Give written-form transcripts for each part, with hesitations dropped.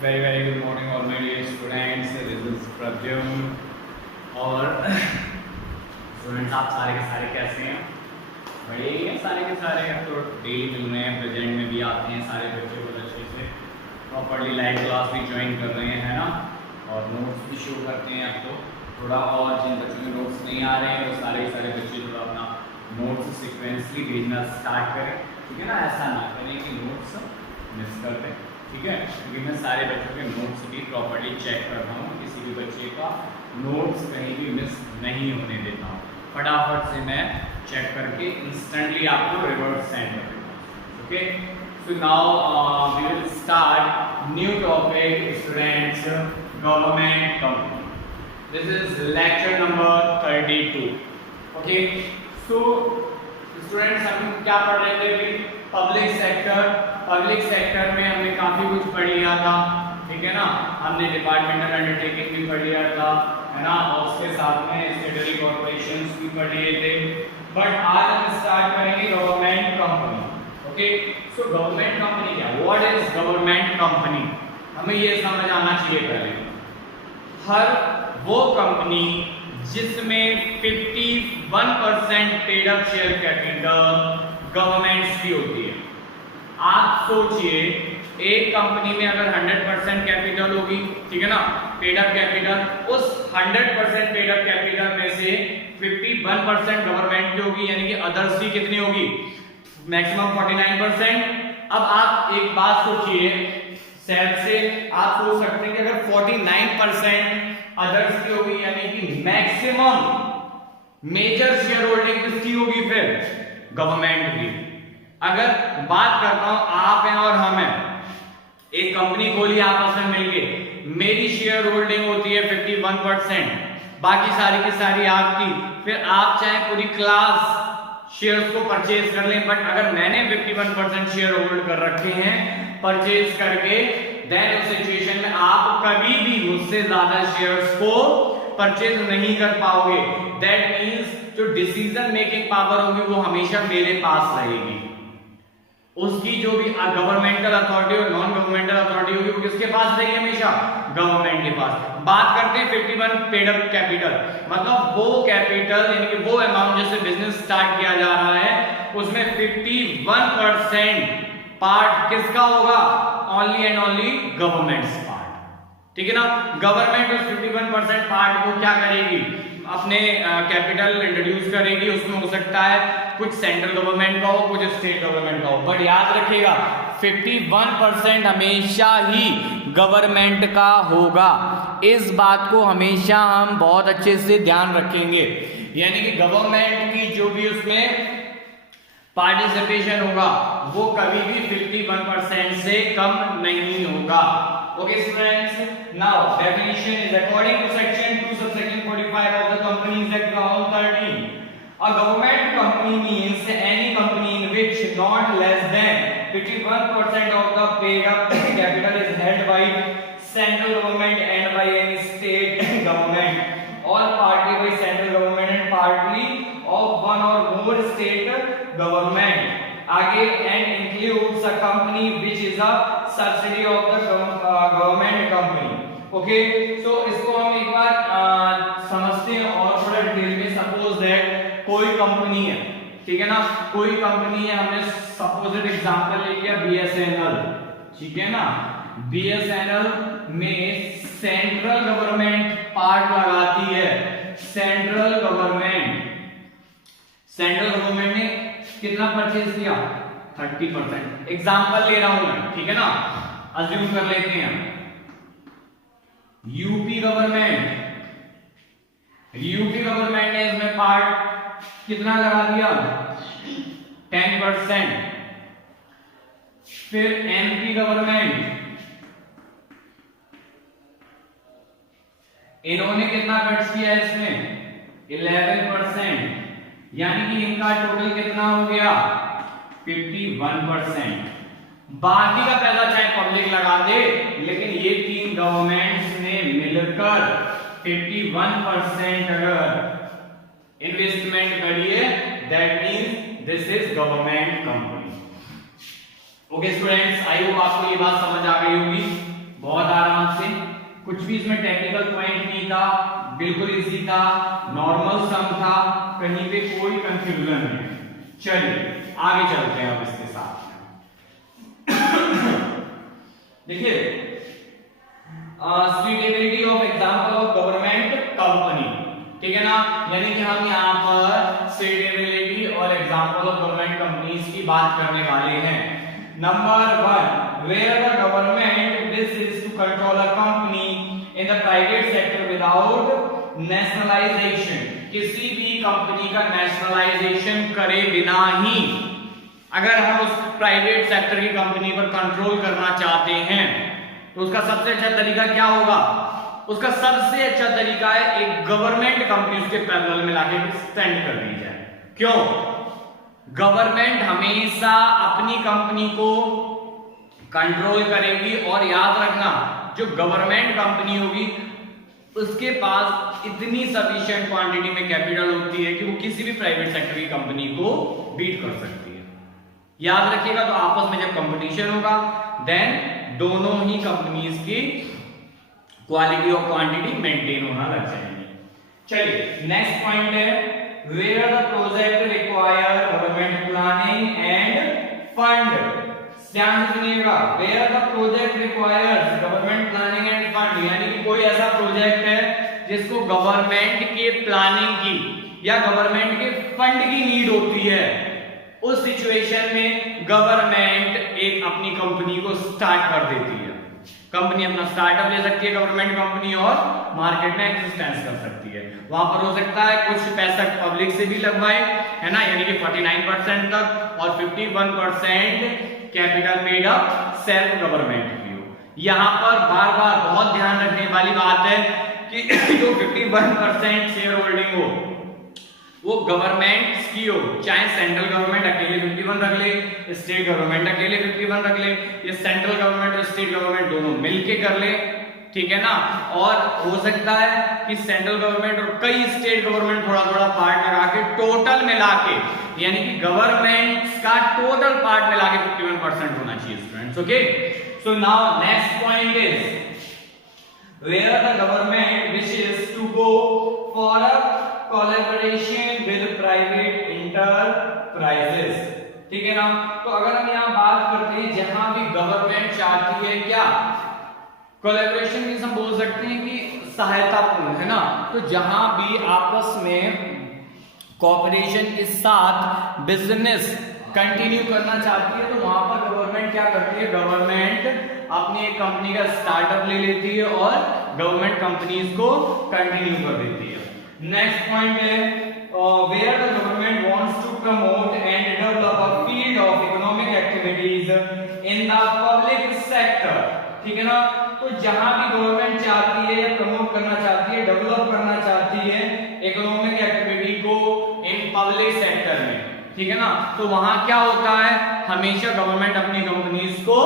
very good morning all my dear students. This is Pradyum और students आप सारे के सारे कैसे हैं? बढ़िया ही हैं सारे के सारे। अब तो डेली मिल रहे हैं, प्रेजेंट में भी आते हैं सारे बच्चे बहुत अच्छे से, प्रॉपरली लाइव क्लास भी ज्वाइन कर रहे हैं, है ना। और नोट्स भी शो करते हैं। अब तो थोड़ा और जिन बच्चों के नोट्स नहीं आ रहे हैं वो सारे के सारे बच्चे थोड़ा अपना नोट्स सिक्वेंसली भेजना स्टार्ट करें, ठीक है ना। ऐसा ना करें कि नोट्स मिस कर दें, ठीक है। क्योंकि मैं सारे बच्चों के नोट्स भी प्रॉपर्ली चेक करता हूँ, किसी भी बच्चे का नोट्स कहीं भी मिस नहीं होने देता हूँ। फटाफट से मैं चेक करके इंस्टेंटली आपको रिवर्ट सेंड कर देता हूँ। Okay, so now we will start new topic students, government company. This is lecture number 32। Okay, so students हम क्या पढ़ रहे थे अभी? पब्लिक सेक्टर में हमने काफी कुछ पढ़ लिया था, ठीक है ना। हमने डिपार्टमेंटल अंडरटेकिंग भी पढ़ लिया था, है ना, और उसके साथ में स्टेटरी कॉर्पोरेशंस भी पढ़ लिए थे। बट आज हम स्टार्ट करेंगे government company. Okay, so government company क्या, व्हाट इज गवर्नमेंट कंपनी? हमें ये समझ आना चाहिए पहले। हर वो कंपनी जिसमें 51% paid up share capital governments की होती है। आप सोचिए, एक कंपनी में अगर 100% कैपिटल होगी, ठीक है ना, पेड अप कैपिटल, उस 100% पेड अप कैपिटल में से 51% गवर्नमेंट की होगी, यानी कि अदर्स की कितनी होगी? मैक्सिमम 49%। अब आप एक बात सोचिए, सेल्फ से आप सोच सकते हैं कि अगर 49% अदर्स की होगी, यानी कि मैक्सिमम मेजर शेयर होल्डिंग किसकी होगी? फिर गवर्नमेंट की। अगर बात करता हूं आप हैं और हम हैं, एक कंपनी खोली आपस में मिलके, मेरी शेयर होल्डिंग होती है 51%, बाकी सारी की सारी आपकी। फिर आप चाहे पूरी क्लास शेयर्स को परचेज कर लें, बट अगर मैंने 51% शेयर होल्ड कर रखे हैं परचेज करके, देन उस सिचुएशन में आप कभी भी मुझसे ज्यादा शेयर्स को परचेज नहीं कर पाओगे। दैट मींस जो डिसीजन मेकिंग पावर होगी वो हमेशा मेरे पास रहेगी। उसकी जो भी गवर्नमेंटल अथॉरिटी और नॉन गवर्नमेंटल अथॉरिटी होगी वो किसके पास रहेगी? हमेशा गवर्नमेंट के पास। बात करते हैं 51 पेड अप कैपिटल, मतलब वो कैपिटल यानी कि वो अमाउंट जिससे बिजनेस स्टार्ट किया जा रहा है, उसमें 51% पार्ट किसका होगा? Only and only governments part, ठीक है ना। गवर्नमेंट उस 51% पार्ट को क्या करेगी? अपने कैपिटल इंट्रोड्यूस करेगी। उसमें हो सकता है कुछ सेंट्रल गवर्नमेंट का हो, कुछ स्टेट गवर्नमेंट का हो, बट याद रखिएगा 51% हमेशा ही गवर्नमेंट का होगा। इस बात को हमेशा हम बहुत अच्छे से ध्यान रखेंगे, यानी कि गवर्नमेंट की जो भी उसमें पार्टिसिपेशन होगा वो कभी भी 51% से कम नहीं होगा। Okay students, now definition is according to section 2 subsection 45 of the Companies Act 2013. A government company means any company in which not less than 51% of the paid up capital is held by central government and by any state government, or partly by central government and partly of one or more state government. आगे and includes a company which is a subsidiary of the government company. Okay, so इसको हम एक बार समझते हैं और थोड़ा detail में। Suppose that कोई कंपनी है, ठीक है ना, कोई कंपनी है, हमने सपोज एग्जांपल ले लिया BSNL, ठीक है ना। BSNL में सेंट्रल गवर्नमेंट पार्ट लगाती है। सेंट्रल गवर्नमेंट ने कितना परचेज किया? 30%। एग्जांपल ले रहा हूं मैं, ठीक है ना। अज्यूम कर लेते हैं यूपी गवर्नमेंट ने इसमें पार्ट कितना लगा दिया? 10%। फिर एमपी गवर्नमेंट, इन्होंने कितना खर्च किया इसमें? 11%, यानी कि इनका टोटल कितना हो गया? 51%। बाकी का पैसा चाहे पब्लिक लगा दे, लेकिन ये तीन गवर्नमेंट्स ने मिलकर 51% अगर इन्वेस्टमेंट करिए, that means this is government company. Okay students, I hope आपको ये बात समझ आ गई होगी। बहुत आराम से, कुछ भी इसमें टेक्निकल पॉइंट नहीं था, बिल्कुल इजी था, नॉर्मल सम था, कहीं पे कोई कंफ्यूजन नहीं। चलिए आगे चलते हैं अब इसके साथ देखिए suitability of example of government company, ठीक है ना, यानी कि हम यहाँ पर सुटेबिलिटी और एग्जांपल ऑफ गवर्नमेंट कंपनीज की बात करने वाले हैं। Number 1, where the government wishes to control a company in the private sector without nationalisation, किसी भी कंपनी का नेशनलाइजेशन करे बिना ही अगर हम उस प्राइवेट सेक्टर की कंपनी पर कंट्रोल करना चाहते हैं तो उसका सबसे अच्छा तरीका क्या होगा? उसका सबसे अच्छा तरीका है एक गवर्नमेंट कंपनी उसके पैरेलल में लाके स्टैंड कर दी जाए। क्यों? गवर्नमेंट हमेशा अपनी कंपनी को कंट्रोल करेगी और याद रखना जो गवर्नमेंट कंपनी होगी उसके पास इतनी सफिशिएंट क्वांटिटी में कैपिटल होती है कि वो किसी भी प्राइवेट सेक्टर की कंपनी को बीट कर सकती है। याद रखिएगा, तो आपस में जब कंपटीशन होगा देन दोनों ही कंपनीज की क्वालिटी और क्वांटिटी मेंटेन होना लग जाएगी। चलिए नेक्स्ट पॉइंट है where the project require government planning and fund. ध्यान से सुनिएगा, where the project requires government planning and fund, यानी कि कोई ऐसा प्रोजेक्ट है जिसको गवर्नमेंट के प्लानिंग की या गवर्नमेंट के फंड की नीड होती है, उस सिचुएशन में गवर्नमेंट एक अपनी कंपनी को स्टार्ट कर देती है। कंपनी अपना स्टार्टअप ले सकती है गवर्नमेंट कंपनी और मार्केट में एग्जिस्टेंस कर सकती है। वहां पर हो सकता है कुछ पैसा पब्लिक से भी लगवाए, है ना, यानी कि 49% तक और 51% capital made up self government की हो। यहां पर बार बार बहुत ध्यान रखने वाली बात है कि जो 51% शेयर होल्डिंग हो वो गवर्नमेंट की हो, चाहे सेंट्रल गवर्नमेंट अकेले 51 रख ले, स्टेट गवर्नमेंट अकेले 51 रख ले, या सेंट्रल गवर्नमेंट और स्टेट गवर्नमेंट दोनों मिलके कर ले, ठीक है ना। और हो सकता है कि सेंट्रल गवर्नमेंट और कई स्टेट गवर्नमेंट थोड़ा थोड़ा पार्ट लगा के टोटल मिला के, यानी कि गवर्नमेंट का टोटल पार्ट मिला के 51% होना चाहिए students. Okay, so now next point is where the government wishes to go for a collaboration with private enterprises, ठीक है ना। तो अगर हम यहाँ बात करते हैं जहां भी गवर्नमेंट चाहती है क्या कोलैबोरेशन मींस हम बोल सकते हैं कि सहायतापूर्ण, है ना, तो जहां भी आपस में कोऑपरेशन के साथ बिजनेस कंटिन्यू करना चाहती है तो वहां पर गवर्नमेंट क्या करती है, गवर्नमेंट अपनी एक कंपनी का स्टार्टअप ले लेती है और गवर्नमेंट कंपनीज को कंटिन्यू कर देती है। नेक्स्ट पॉइंट है where the government wants to promote and develop a field of economic activities in the public sector, ठीक है ना। तो जहां भी गवर्नमेंट चाहती है या प्रमोट करना चाहती है, डेवलप करना चाहती है इकोनॉमिक एक्टिविटी को इन पब्लिक सेक्टर में, ठीक है ना, तो वहां क्या होता है, हमेशा गवर्नमेंट अपनी कंपनीज को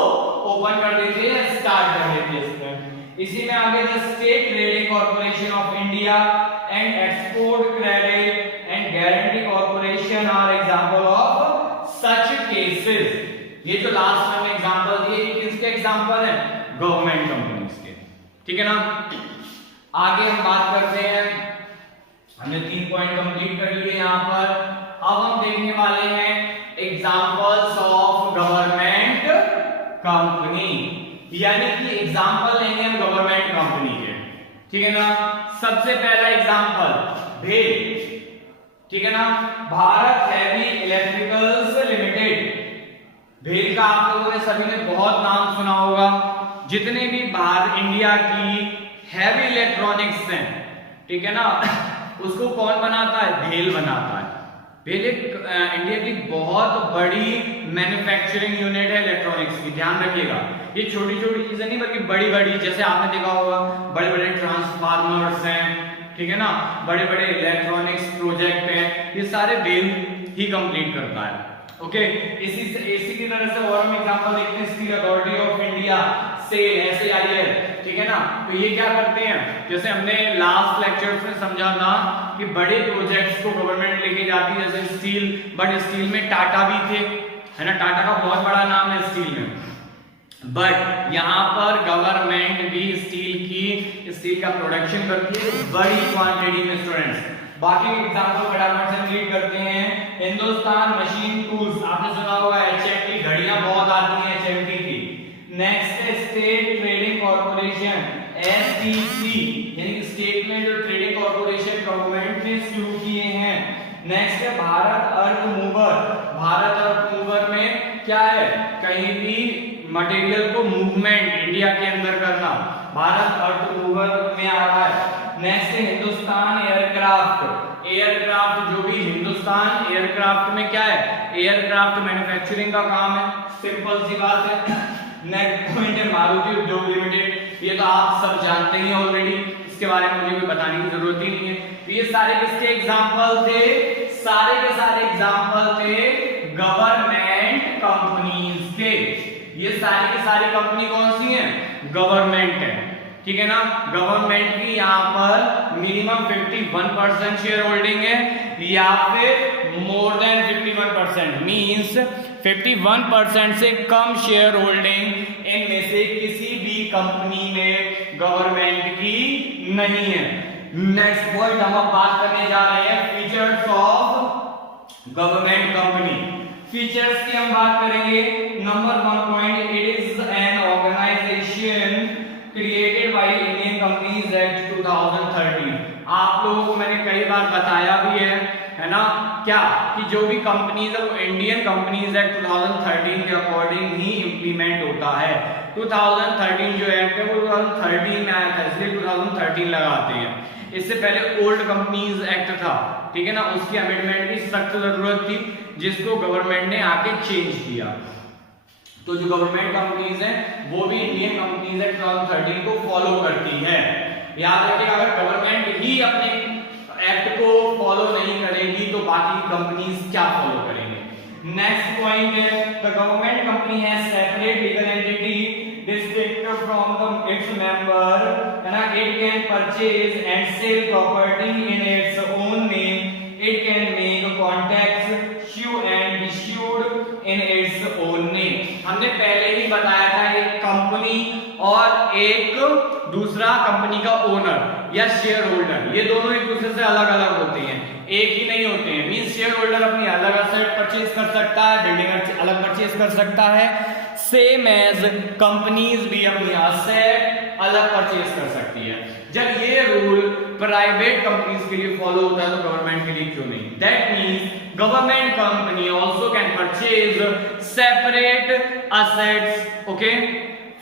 ओपन कर देती है, स्टार्ट कर देती है इसमें। इसी में आगे the state trading corporation of India and export credit and guarantee corporation are example of such cases. ये जो लास्ट में एग्जांपल दिए ये किसके एग्जांपल है, गवर्नमेंट कंपनीज के, ठीक है ना। आगे हम बात करते हैं, हमने 3 पॉइंट कंप्लीट कर लिए यहाँ पर। अब हम देखने वाले हैं एग्जांपल्स ऑफ गवर्नमेंट कंपनी, यानी कि एग्जांपल लेंगे हम गवर्नमेंट कंपनी के, ठीक है ना। सबसे पहला एग्जांपल भेल, ठीक है ना, भारत हैवी इलेक्ट्रिकल्स लिमिटेड। भेल का आप लोगों ने सभी ने बहुत नाम सुना होगा। जितने भी बाहर इंडिया की हैवी इलेक्ट्रॉनिक्स हैं, ठीक है ना, उसको कौन बनाता है, भेल बनाता है। भेल एक इंडिया की बहुत बड़ी मैन्युफैक्चरिंग यूनिट है इलेक्ट्रॉनिक्स की, ध्यान रखिएगा। ये छोटी छोटी चीजें नहीं बल्कि बड़ी बड़ी, जैसे आपने देखा होगा बड़े बड़े ट्रांसफार्मर्स हैं, ठीक है ना, बड़े बड़े इलेक्ट्रॉनिक्स प्रोजेक्ट हैं, ये सारे भेल ही कंप्लीट करता है। ओके, इसी की तरह से और हम एग्जांपल देखते हैं steel authority of India, SAIL, SAIL, ठीक है ना। तो ये क्या करते हैं, जैसे हमने लास्ट लेक्चर्स में समझा था कि बड़े प्रोजेक्ट्स को गवर्नमेंट लेके जाती है, जैसे स्टील, बट स्टील में टाटा भी थे, है ना, टाटा का बहुत बड़ा नाम है स्टील में, बट यहाँ पर गवर्नमेंट भी स्टील का प्रोडक्शन करती है बड़ी क्वांटिटी में स्टूडेंट्स। बाकी एग्जांपल फटाफट से रीड करते हैं। हिंदुस्तान मशीन टूल्स, आपने सुना होगा HFT, घड़ियां बहुत आती हैं HFT की। Next state trading corporation STC, यानी कि स्टेटमेंट और ट्रेडिंग कॉर्पोरेशन गवर्नमेंट ने शुरू किए हैं। नेक्स्ट है भारत अर्थ मूवर। भारत अर्थ मूवर में क्या है, कहीं भी मटेरियल को मूवमेंट इंडिया के अंदर करना, भारत अर्थ मूवर में आ रहा है। नेक्स्ट है हिंदुस्तान एयरक्राफ्ट। एयरक्राफ्ट जो भी हिंदुस्तान एयरक्राफ्ट में क्या है, एयरक्राफ्ट मैन्युफैक्चरिंग का काम है, सिंपल सी बात है। नेक्स्ट पॉइंट है मारुति उद्योग लिमिटेड, ये तो आप सब जानते ही ऑलरेडी, इसके बारे में मुझे कोई बताने की जरूरत ही नहीं है। तो ये सारे किसके एग्जांपल थे, सारे के सारे एग्जांपल थे गवर्नमेंट कंपनीज के। ये सारी की सारी कंपनी कौन सी है, गवर्नमेंट है, ठीक है ना। गवर्नमेंट की यहाँ पर मिनिमम 51% शेयर होल्डिंग है या फिर मोर देन 51%, मींस 51% से कम शेयर होल्डिंग इनमें से किसी भी कंपनी में गवर्नमेंट की नहीं है। नेक्स्ट पॉइंट हम अब बात करने जा रहे हैं features of government company. Features की हम बात करेंगे। Number 1 point, it is an organization created by Indian companies act 2013। आप लोगों को मैंने कई बार बताया भी है ना, क्या कि जो भी कंपनीज है वो इंडियन कंपनीज एक्ट 2013 के अकॉर्डिंग ही इंप्लीमेंट होता है। 2013 जो एक्ट है वो 2013 में आया था, इसलिए 2013 लगाते हैं। इससे पहले ओल्ड कंपनीज एक्ट था, ठीक है ना, उसकी अमेंडमेंट की सख्त जरूरत थी, जिसको गवर्नमेंट ने आके चेंज किया। तो जो गवर्नमेंट कंपनीज हैं वो भी इंडियन कंपनीज एक्ट 2013 को फॉलो करती है। याद रखिएगा, अगर गवर्नमेंट ही अपने एक्ट को फॉलो नहीं करेगी तो बाकी कंपनीज क्या फॉलो करेंगे। नेक्स्ट पॉइंट है, the government company has separate legal entity distinct from its member, and it can purchase and sell property in its own name. It can make contracts, issue and issued in its own name. हमने पहले ही बताया था एक company और एक दूसरा company का owner या शेयर होल्डर, ये दोनों एक दूसरे से अलग अलग होते हैं, एक ही नहीं होते हैं। मींस शेयर होल्डर अपनी अलग असेट परचेज कर सकता है, बिल्डिंग अलग परचेज कर सकता है, सेम एज कंपनीज भी अपनी असेट अलग परचेज कर सकती है। जब ये रूल प्राइवेट कंपनीज के लिए फॉलो होता है तो गवर्नमेंट के लिए क्यों नहीं? That means government company also can purchase separate assets, okay,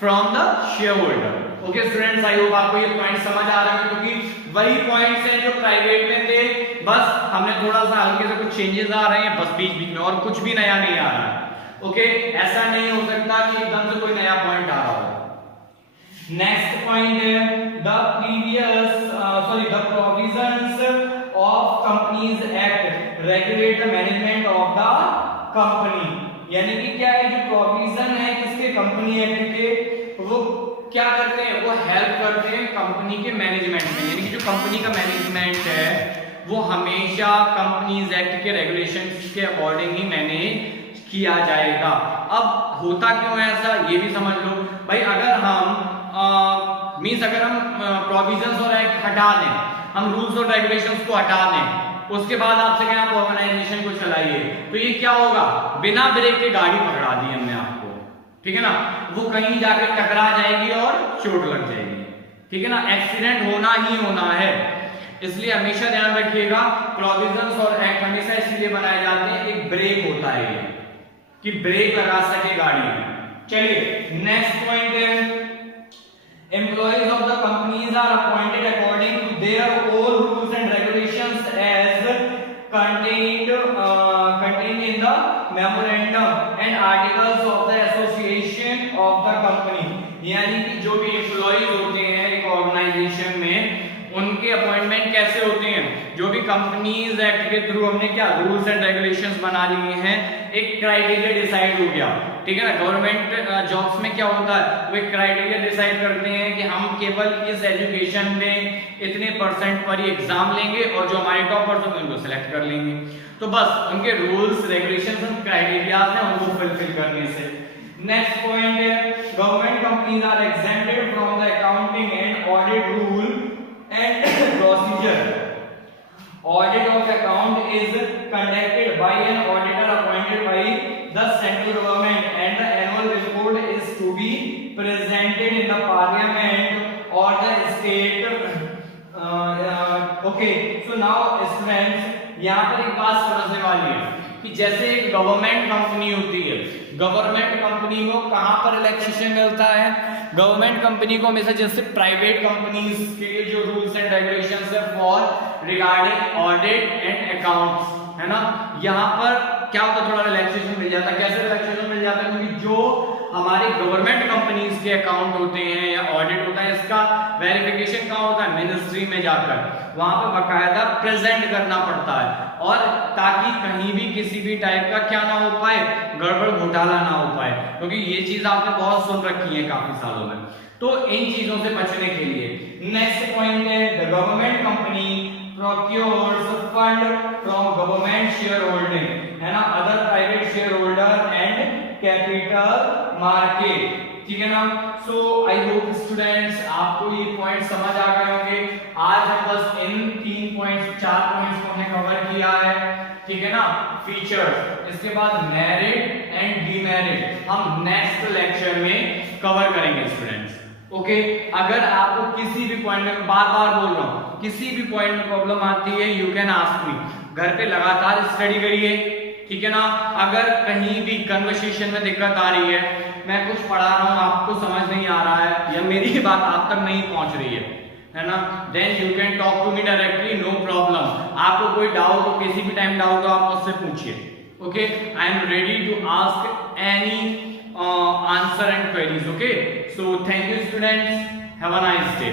from the share holder. Okay students, I hope आपको ये पॉइंट समझ आ रहा है, क्योंकि वही पॉइंट्स हैं जो प्राइवेट में थे, बस हमने थोड़ा सा हल्के से कुछ चेंजेस आ रहे हैं बस बीच बीच में, और कुछ भी नया नहीं आ रहा है। ओके, ऐसा नहीं हो सकता कि एकदम से कोई नया पॉइंट आ रहा हो। नेक्स्ट पॉइंट है the provisions of companies act regulate the management of the company. यानी कि क्या है, जो प्रोविजन है किसके, कंपनी एक्ट के, वो क्या करते हैं, वो हेल्प करते हैं कंपनी के मैनेजमेंट में। यानी कि जो कंपनी का मैनेजमेंट है वो हमेशा कंपनीज एक्ट के रेगुलेशंस के अकॉर्डिंग ही मैनेज किया जाएगा। अब होता क्यों है ऐसा, ये भी समझ लो भाई। अगर हम अगर हम प्रोविजंस और एक्ट हटा दें, हम रूल्स और रेगुलेशंस को हटा दें, उसके बाद आपसे कहें आप ऑर्गेनाइजेशन को चलाइए, तो ये क्या होगा, बिना ब्रेक के गाड़ी पकड़ा दी हमने आपको, ठीक है ना, वो कहीं जाकर टकरा जाएगी और चोट लग जाएगी, ठीक है ना, एक्सीडेंट होना ही होना है। इसलिए हमेशा ध्यान रखिएगा, प्रोविजंस और एक्ट हमेशा इसलिए बनाए जाते हैं, एक ब्रेक होता है कि ब्रेक लगा सके गाड़ी में। चलिए नेक्स्ट पॉइंट है, employees of the companies are appointed according to their own rules and regulations as contained in the memorandum and articles of the association of the company. यानी कि जो भी एम्प्लॉइज होते हैं एक ऑर्गेनाइजेशन में, उनके अपॉइंटमेंट कैसे होते हैं, जो भी कंपनीज एक्ट के थ्रू हमने क्या रूल्स एंड रेगुलेशंस बना लिए हैं, एक क्राइटेरिया डिसाइड हो गया, ठीक है ना। गवर्नमेंट जॉब्स में क्या होता है, वो एक क्राइटेरिया डिसाइड करते हैं कि हम केवल इस एजुकेशन में इतने % पर ही एग्जाम लेंगे और जो हमारे टॉपर्स होंगे उनको सिलेक्ट कर लेंगे। तो बस उनके रूल्स रेगुलेशंस और क्राइटेरियाज हैं, उनको फुलफिल करने से। नेक्स्ट पॉइंट है government companies are exempted from the accounting and audit rule and procedure. Audit of account is conducted by an auditor appointed by the central government and the annual report is to be presented in the parliament or the state. Okay, so now students यहाँ पर एक बात समझने वाली है कि जैसे government company होती है, गवर्नमेंट कंपनी को कहाँ पर रिलैक्सेशन मिलता है? गवर्नमेंट कंपनी को हमेशा जैसे प्राइवेट कंपनीज के लिए जो रूल्स एंड रेगुलेशंस है for regarding audit and accounts, है ना, यहाँ पर क्या होता है, थोड़ा रिलैक्सेशन मिल जाता है. कैसे रिलैक्सेशन मिल जाता है? क्योंकि जो हमारी गवर्नमेंट कंपनीज के अकाउंट होते हैं या ऑडिट होता है, इसका वेरिफिकेशन कहाँ होता है? मिनिस्ट्री में जाकर वहां पर बकायदा प्रेजेंट करना पड़ता है, और ताकि कहीं भी किसी भी टाइप का क्या ना हो पाए, गड़बड़ घोटाला ना हो पाए, क्योंकि ये चीज आपने बहुत सुन रखी है काफी सालों में. तो इन चीजों से बचने के लिए नेक्स्ट पॉइंट है the government company procures fund from government shareholding, है ना, other private shareholder and capital market. ठीक है ना. सो आई होप स्टूडेंट्स आपको ये पॉइंट समझ आ गए होंगे. आज हम बस इन 4 पॉइंट्स को हमने कवर किया है. ठीक है ना. फीचर्स, इसके बाद मेरिट एंड डीमेरिट हम नेक्स्ट लेक्चर में कवर करेंगे स्टूडेंट्स. ओके अगर आपको किसी भी पॉइंट में, बार बार बोल रहा हूं, किसी भी पॉइंट में प्रॉब्लम आती है, यू कैन आस्क मी. घर पे लगातार स्टडी करिए. ठीक है ना. अगर कहीं भी कन्वर्सेशन में दिक्कत आ रही है, मैं कुछ पढ़ा रहा हूं, आपको समझ नहीं आ रहा है या मेरी बात आप तक नहीं पहुंच रही है ना, then you can talk to me directly, no problem. आपको कोई डाउट हो, किसी भी टाइम डाउट हो, आप मुझसे पूछिए. Okay I am ready to ask any answer and queries. Okay, so thank you students, have a nice day.